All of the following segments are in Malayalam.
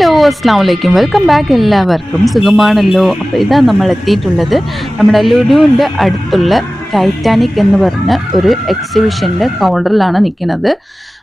ഹലോ അസ്സാം വലൈക്കും, വെൽക്കം ബാക്ക്. എല്ലാവർക്കും സുഖമാണല്ലോ. അപ്പോൾ ഇതാ നമ്മൾ എത്തിയിട്ടുള്ളത് നമ്മുടെ ലുലുവിൻ്റെ അടുത്തുള്ള ടൈറ്റാനിക് എന്ന് പറഞ്ഞ ഒരു എക്സിബിഷൻ്റെ കൗണ്ടറിലാണ് നിൽക്കുന്നത്.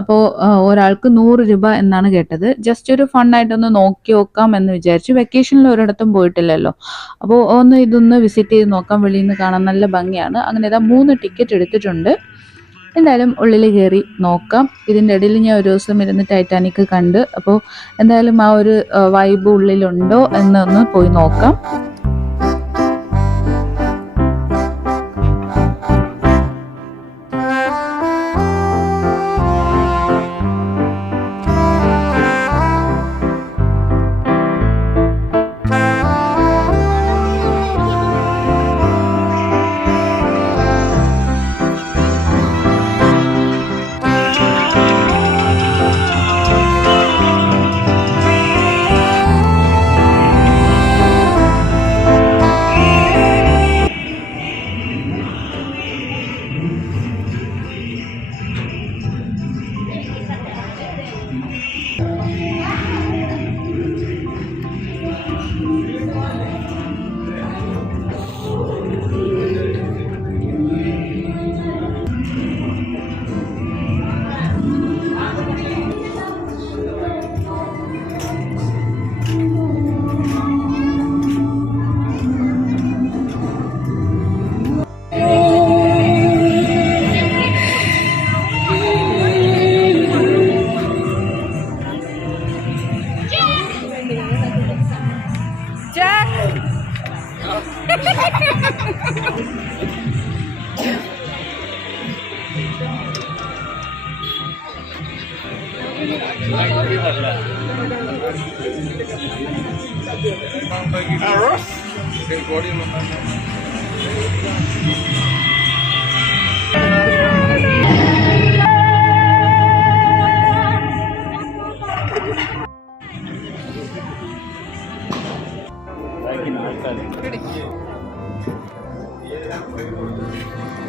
അപ്പോൾ ഒരാൾക്ക് 100 രൂപ എന്നാണ് കേട്ടത്. ജസ്റ്റ് ഒരു ഫണ്ണായിട്ടൊന്ന് നോക്കി നോക്കാം എന്ന് വിചാരിച്ചു. വെക്കേഷനിൽ ഒരിടത്തും പോയിട്ടില്ലല്ലോ, അപ്പോൾ ഇതൊന്ന് വിസിറ്റ് ചെയ്ത് നോക്കാം. വെളിയിൽ നിന്ന് കാണാൻ നല്ല ഭംഗിയാണ്. അങ്ങനെ ഇതാ 3 ടിക്കറ്റ് എടുത്തിട്ടുണ്ട്. എന്തായാലും ഉള്ളിൽ കയറി നോക്കാം. ഇതിൻ്റെ ഇടയിൽ ഞാൻ ഒരു ദിവസം ഇരുന്ന് ടൈറ്റാനിക് കണ്ട്. അപ്പോൾ എന്തായാലും ആ ഒരു വൈബ് ഉള്ളിലുണ്ടോ എന്നൊന്ന് പോയി നോക്കാം.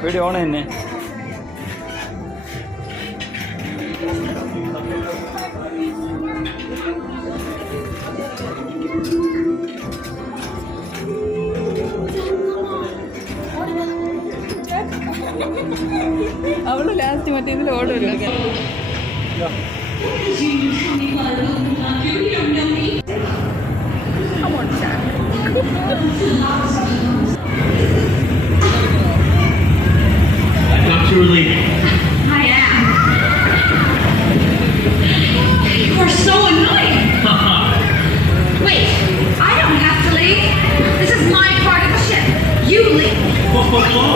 വീഡിയോ ഓൺ തന്നെ. അവള് ലാസ്റ്റ് മറ്റേ ഇതിൽ ഓടുമല്ലോ. Dr. Lee. I am. You are so annoying. Wait, I don't have to leave. This is my part of the ship. You leave. Whoa.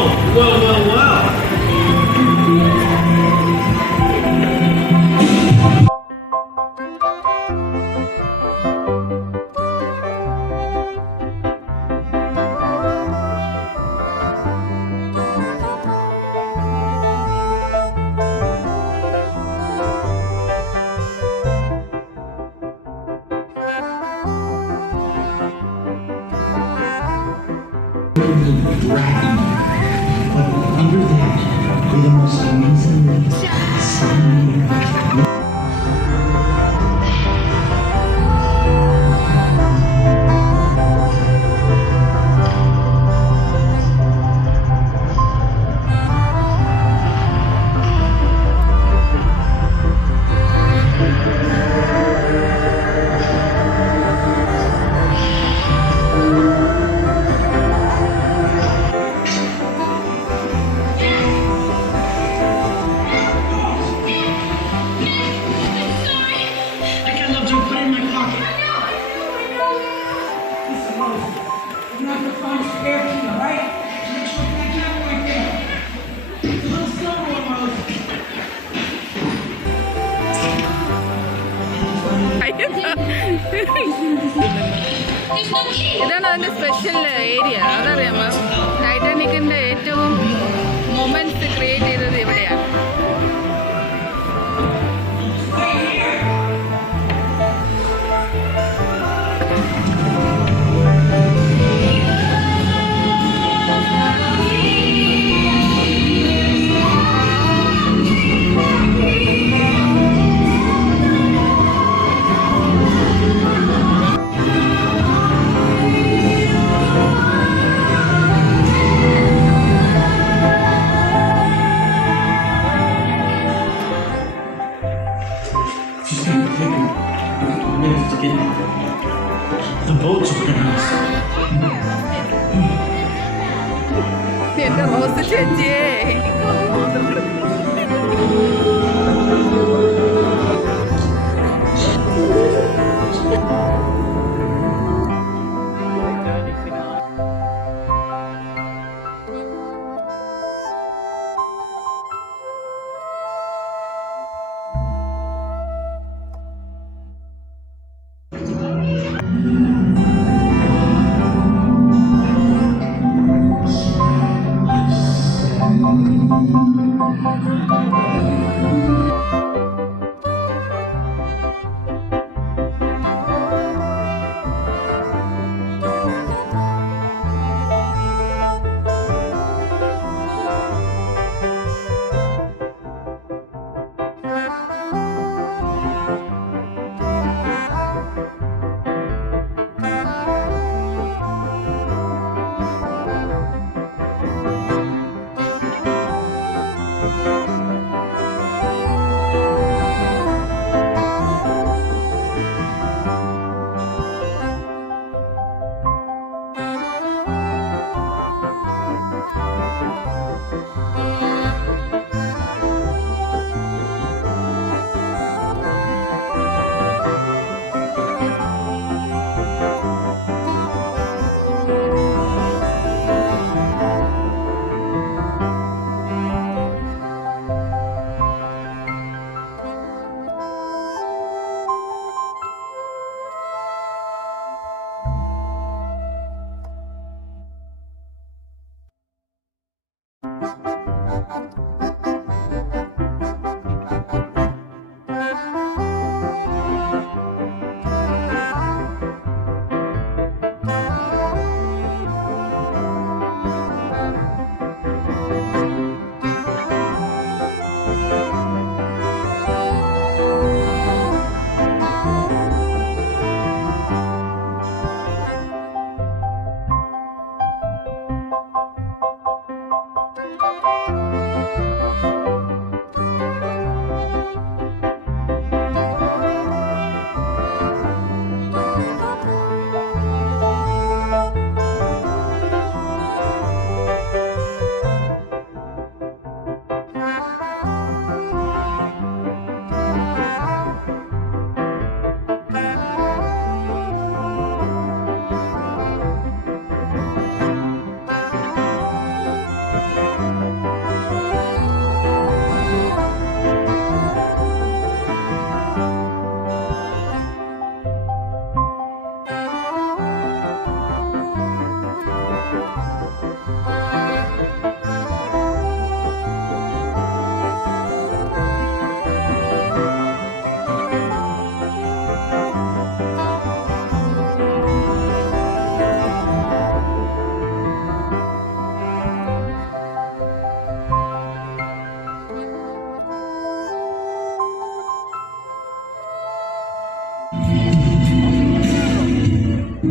Dragon, but under that, be the most amazingly stunning. ഇതാണ് അതിൻ്റെ സ്പെഷ്യൽ ഏരിയ. അതറിയാമോ? ടൈറ്റാനിക്കിൻ്റെ ഏറ്റവും മൊമെന്റ്സ് ക്രിയേറ്റ് ചെയ്തത് ഇവിടെയാണ്. minutes to get the boats organized. എന്റെ rose ചേച്ചിയേ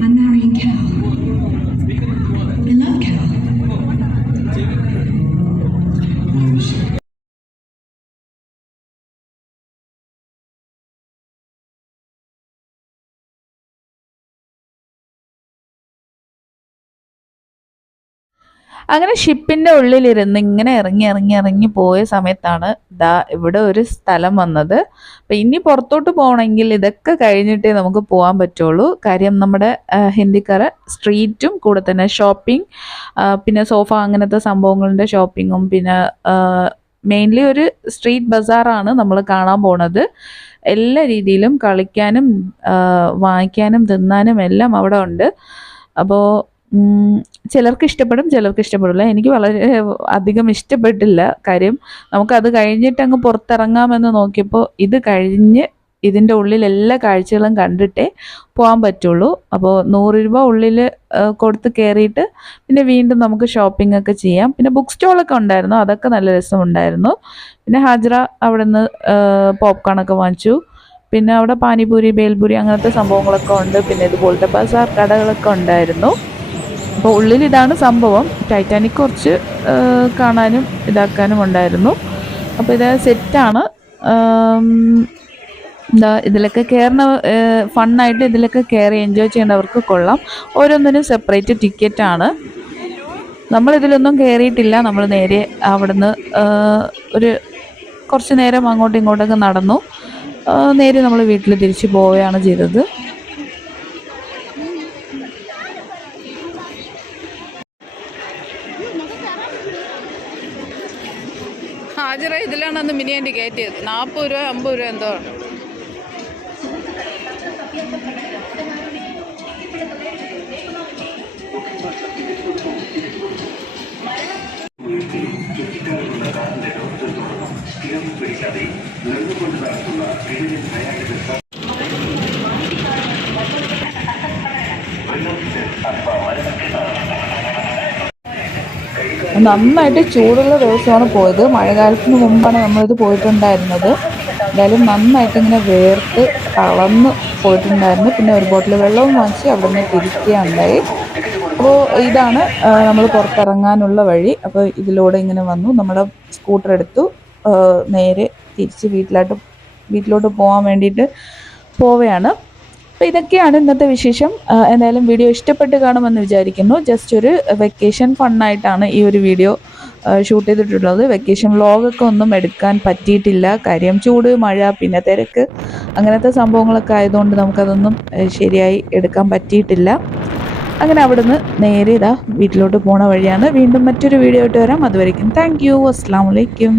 I'm marrying Cal. I love Cal. അങ്ങനെ ഷിപ്പിൻ്റെ ഉള്ളിലിരുന്ന് ഇങ്ങനെ ഇറങ്ങി പോയ സമയത്താണ് ദാ ഇവിടെ ഒരു സ്ഥലം വന്നത്. അപ്പം ഇനി പുറത്തോട്ട് പോകണമെങ്കിൽ ഇതൊക്കെ കഴിഞ്ഞിട്ടേ നമുക്ക് പോകാൻ പറ്റുള്ളൂ. കാര്യം നമ്മുടെ ഹിന്ദിക്കാർ സ്ട്രീറ്റും കൂടെ തന്നെ ഷോപ്പിംഗ്, പിന്നെ സോഫ അങ്ങനത്തെ സംഭവങ്ങളുടെ ഷോപ്പിങ്ങും, പിന്നെ മെയിൻലി ഒരു സ്ട്രീറ്റ് ബസാറാണ് നമ്മൾ കാണാൻ പോണത്. എല്ലാ രീതിയിലും കളിക്കാനും വാങ്ങിക്കാനും തിന്നാനും എല്ലാം അവിടെ ഉണ്ട്. അപ്പോൾ ചിലർക്ക് ഇഷ്ടപ്പെടും, ചിലർക്ക് ഇഷ്ടപ്പെടില്ല. എനിക്ക് വളരെ അധികം ഇഷ്ടപ്പെട്ടില്ല. കാര്യം നമുക്കത് കഴിഞ്ഞിട്ട് അങ്ങ് പുറത്തിറങ്ങാമെന്ന് നോക്കിയപ്പോൾ ഇത് കഴിഞ്ഞ് ഇതിൻ്റെ ഉള്ളിൽ എല്ലാ കാഴ്ചകളും കണ്ടിട്ടേ പോകാൻ പറ്റുള്ളൂ. അപ്പോൾ 100 രൂപ ഉള്ളിൽ കൊടുത്ത് കയറിയിട്ട് പിന്നെ വീണ്ടും നമുക്ക് ഷോപ്പിംഗ് ഒക്കെ ചെയ്യാം. പിന്നെ ബുക്ക് സ്റ്റോളൊക്കെ ഉണ്ടായിരുന്നു, അതൊക്കെ നല്ല രസമുണ്ടായിരുന്നു. പിന്നെ ഹാജറ അവിടെ നിന്ന് പോപ്കോണൊക്കെ വാങ്ങിച്ചു. പിന്നെ അവിടെ പാനിപൂരി, ബേൽപൂരി അങ്ങനത്തെ സംഭവങ്ങളൊക്കെ ഉണ്ട്. പിന്നെ ഇതുപോലത്തെ ബസാർ കടകളൊക്കെ ഉണ്ടായിരുന്നു. അപ്പോൾ ഉള്ളിൽ ഇതാണ് സംഭവം. ടൈറ്റാനിക് കുറച്ച് കാണാനും ഇതാക്കാനും ഉണ്ടായിരുന്നു. അപ്പോൾ ഇത് സെറ്റാണ്. എന്താ ഇതിലൊക്കെ കയറുന്ന ഫണ്ണായിട്ട് ഇതിലൊക്കെ കയറി എൻജോയ് ചെയ്യേണ്ടവർക്ക് കൊള്ളാം. ഓരോന്നിനും സെപ്പറേറ്റ് ടിക്കറ്റാണ്. നമ്മളിതിലൊന്നും കയറിയിട്ടില്ല. നമ്മൾ നേരെ അവിടുന്ന് ഒരു കുറച്ച് നേരം അങ്ങോട്ടും ഇങ്ങോട്ടൊക്കെ നടന്നു. നേരെ നമ്മൾ വീട്ടിൽ തിരിച്ച് പോവുകയാണ് ചെയ്തത്. ഹാജറ ഇതിലാണ് അന്ന് മിനി ആൻറ്റി കയറ്റിയത്. 40 രൂപ 50 രൂപ എന്തോ ആണ്. നന്നായിട്ട് ചൂടുള്ള ദിവസമാണ് പോയത്. മഴക്കാലത്തിന് മുമ്പാണ് നമ്മളിത് പോയിട്ടുണ്ടായിരുന്നത്. എന്തായാലും നന്നായിട്ട് ഇങ്ങനെ വേർത്ത് തളർന്ന് പോയിട്ടുണ്ടായിരുന്നു. പിന്നെ ഒരു ബോട്ടിൽ വെള്ളവും വാങ്ങിച്ച് അവിടെ നിന്ന് തിരിക്കുകയുണ്ടായി. അപ്പോൾ ഇതാണ് നമ്മൾ പുറത്തിറങ്ങാനുള്ള വഴി. അപ്പോൾ ഇതിലൂടെ ഇങ്ങനെ വന്നു, നമ്മുടെ സ്കൂട്ടർ എടുത്തു, നേരെ തിരിച്ച് വീട്ടിലോട്ട് പോകാൻ വേണ്ടിയിട്ട് പോവുകയാണ്. അപ്പോൾ ഇതൊക്കെയാണ് ഇന്നത്തെ വിശേഷം. എന്തായാലും വീഡിയോ ഇഷ്ടപ്പെട്ട് കാണുമെന്ന് വിചാരിക്കുന്നു. ജസ്റ്റ് ഒരു വെക്കേഷൻ ഫണ്ണായിട്ടാണ് ഈ ഒരു വീഡിയോ ഷൂട്ട് ചെയ്തിട്ടുള്ളത്. വെക്കേഷൻ വ്ളോഗൊക്കെ ഒന്നും എടുക്കാൻ പറ്റിയിട്ടില്ല. കാര്യം ചൂട്, മഴ, പിന്നെ തിരക്ക്, അങ്ങനത്തെ സംഭവങ്ങളൊക്കെ ആയതുകൊണ്ട് നമുക്കതൊന്നും ശരിയായി എടുക്കാൻ പറ്റിയിട്ടില്ല. അങ്ങനെ അവിടുന്ന് നേരെ വീട്ടിലോട്ട് പോണ വഴിയാണ്. വീണ്ടും മറ്റൊരു വീഡിയോ ആയിട്ട് വരാം. അതുവരേക്കും താങ്ക് യു. അസ്സലാമു അലൈക്കും.